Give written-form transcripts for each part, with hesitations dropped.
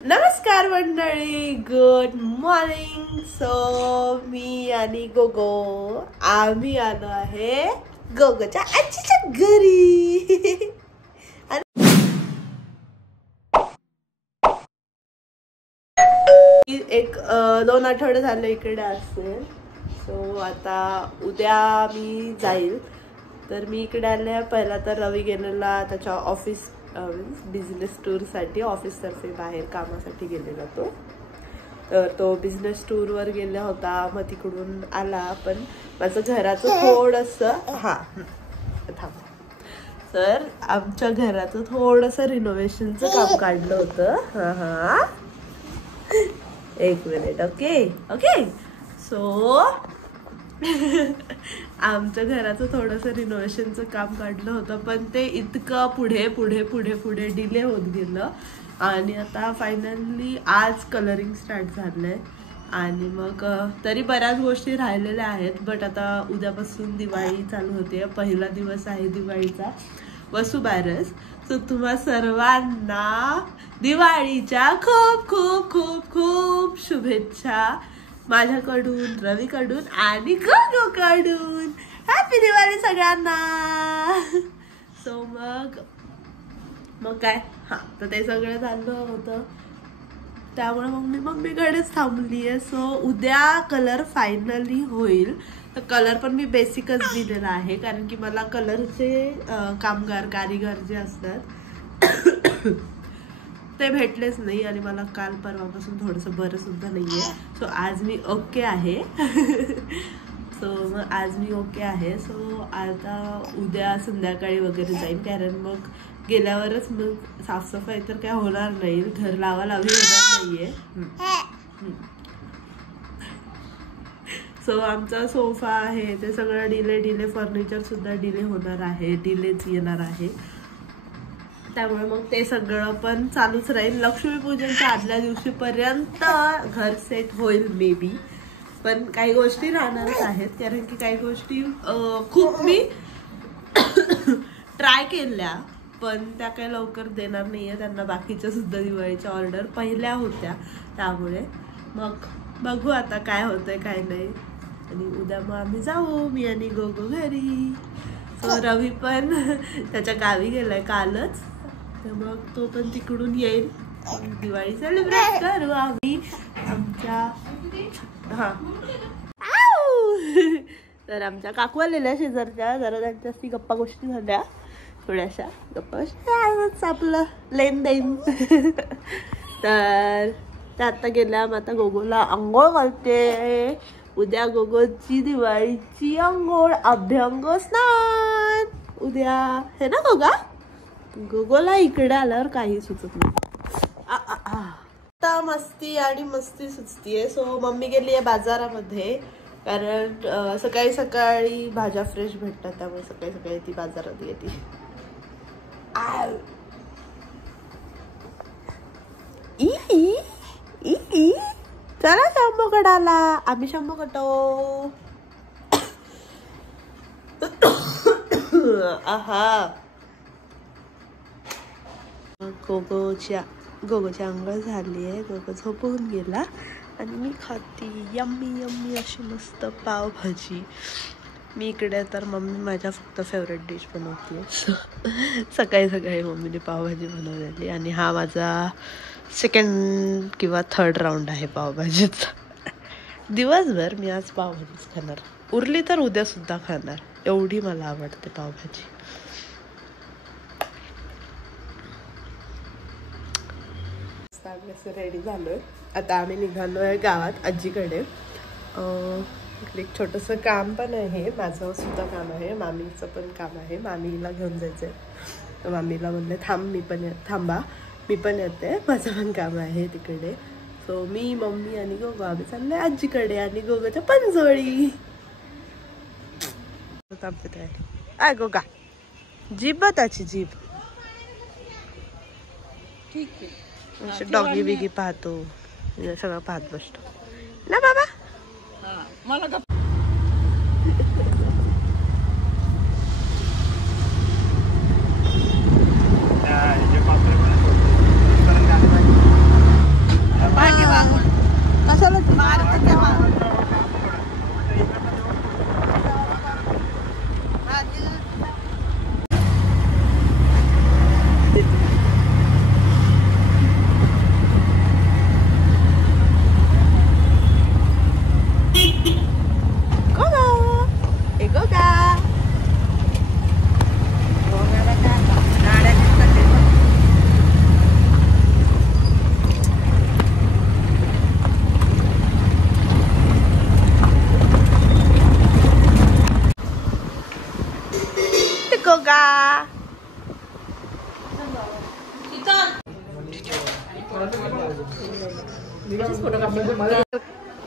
नमस्कार मंडळी, good morning. So मी आणि गोगो आम्ही आलो आहे गोगोच्या आजीच्या घरी. एक 2 आठवडे झाले इकडे असेल. सो आता उद्या मी जाईल. तर मी इकडे आले. पहिला तर रवी गेलेला त्याच्या ऑफिस बिझनेस टूरसाठी, ऑफिसतर्फे बाहेर कामासाठी गेलेला तो. तर तो बिझनेस टूरवर गेला होता. मग तिकडून आला. पण माझं घराचं थोडंसं थांबा. तर आमच्या घराचं थोडंसं रिनोव्हेशनचं काम काढलं होतं. एक मिनिट. ओके. सो आमच्या घराचं थोडंसं रिनोव्हेशनचं काम काढलं होतं. पण ते इतकं पुढे डिले होत गेलं. आणि आता फायनली आज कलरिंग स्टार्ट झालंय. आणि मग तरी बऱ्याच गोष्टी राहिलेल्या आहेत. बट आता उद्यापासून दिवाळी चालू होते. पहिला दिवस आहे दिवाळीचा, वसुबारस. सो तुम्हा सर्वांना दिवाळीच्या खूप खूप खूप खूप शुभेच्छा माझ्याकडून, रवीकडून आणि गोगोकडून. हॅपी दिवाळी सगळ्यांना. सो मग काय, तर ते सगळं झालं होतं. त्यामुळे मग मी मम्मीकडेच थांबली आहे. सो उद्या कलर फायनली होईल. तर कलर पण मी बेसिकच दिलेला आहे, कारण की मला कलरचे कारीगर जे असतात ते भेटलेच नाही. आणि मला काल परवापासून थोडंसं बरं सुद्धा नाही आहे. सो आज मी ओके आहे. सो आता उद्या संध्याकाळी वगैरे जाईल. कारण मग गेल्यावरच मग साफसफाई तर काय होणार नाही, घर लावालावी होणार नाहीये. सो आमचा सोफा आहे ते सगळं डिले, फर्निचर सुद्धा डिले होणार आहे, डिलेच येणार आहे. त्यामुळे मग ते सगळं पण चालूच राहील. लक्ष्मीपूजनच्या आदल्या दिवशीपर्यंत घर सेट होईल मे बी. पण काही गोष्टी राहणारच आहेत, कारण की काही गोष्टी खूप मी ट्राय केल्या, पण त्या काही लवकर देणार नाहीये. त्यांना बाकीच्या सुद्धा दिवाळीच्या ऑर्डर पहिल्या होत्या. त्यामुळे मग बघू आता काय होतंय काय नाही. आणि उद्या मग आम्ही जाऊ, मी आणि गोगो घरी. सो रवी पण त्याच्या गावी गेलाय कालच. तर मग तो पण तिकडून येईल. दिवाळी सेलिब्रेट करू आम्ही आमच्या. तर आमच्या काकू आलेल्या शेजारच्या, जरा त्यांच्याशी गप्पा गोष्टी झाल्या, थोड्याशा गप्पा गोष्टी, आपलं लेन देन. तर त्या आता गेल्या. मग आता गोगोला आंघोळ घालते. उद्या गोगोची दिवाळीची आंघोळ, अभ्यंग स्नान उद्या हे ना गोगा. गोगोला इकडे आल्यावर काही सुचत नाही. आता मस्ती सुचतीये. सो मम्मी गेली आहे बाजारामध्ये, कारण सकाळी सकाळी भाज्या फ्रेश भेटतात. त्यामुळे सकाळी सकाळी ती बाजारात येते. चला शंभू कडाला, आम्ही शंभू कटो. गोगोची आंघोळ झाली आहे. गोगो झोपून गेला आणि मी खाती यम्मी अशी मस्त पावभाजी. मी इकडे तर मम्मी माझ्या फक्त फेवरेट डिश बनवते. सकाळी सकाळी मम्मीने पावभाजी बनवलेली. आणि हा माझा 2nd किंवा 3rd राऊंड आहे पावभाजीचा. दिवसभर मी आज पावभाजीच खाणार. उरली तर उद्या सुद्धा खाणार, एवढी मला आवडते पावभाजी. रेडी झालोय. आता आम्ही निघालोय गावात आजीकडे. एक छोटंसं काम पण आहे, माझं सुद्धा काम आहे, मामीचं पण काम आहे. मामीला घेऊन जायचंय. तर मामीला म्हणले थांबा मी पण येते, माझं पण काम आहे तिकडे. सो मी, मम्मी आणि गोगो आम्ही चाललोय आजीकडे. आणि गोगोच्या पंजोळी आय गोगा, जीभ त्याची जीभ. ठीक आहे. डॉगी बिगी पाहतो, सगळं पाहत बसतो ना बाबा. मला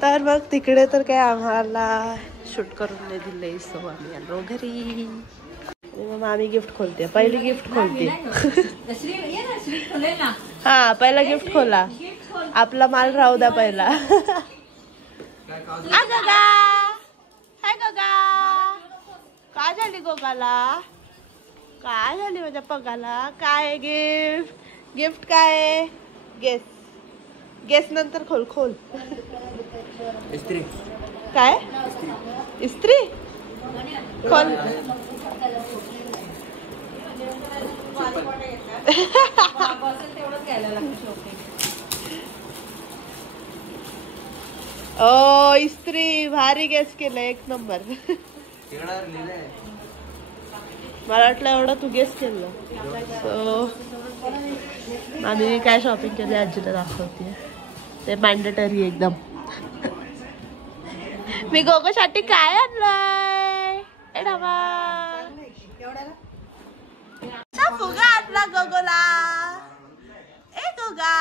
तर मग तिकडे तर काय आम्हाला शूट करून नाही दिले, सो आम्ही आलो घरी. मग आम्ही गिफ्ट खोलते, पहिली गिफ्ट खोलते. हा पहिला गिफ्ट खोला, आपला माल राहू द्या पहिला. हाय गगा, काय झाली गोगाला, काय झाली माझ्या पगाला, काय आहे गिफ्ट, गिफ्ट काय आहे, गेस गेस नंतर खोल खोल. इस्त्री काय, इस्त्री खोल. ओ इस्त्री, भारी गेस केलं, एक नंबर. मला वाटलं एवढं तू गेस केलं. सो आम्ही काय शॉपिंग केली आजीला दाखवते, ते मॅन्डेटरी एकदम. मी गोगोसाठी काय आणलंय, फुगा आणला गोगोला. ए गोगा,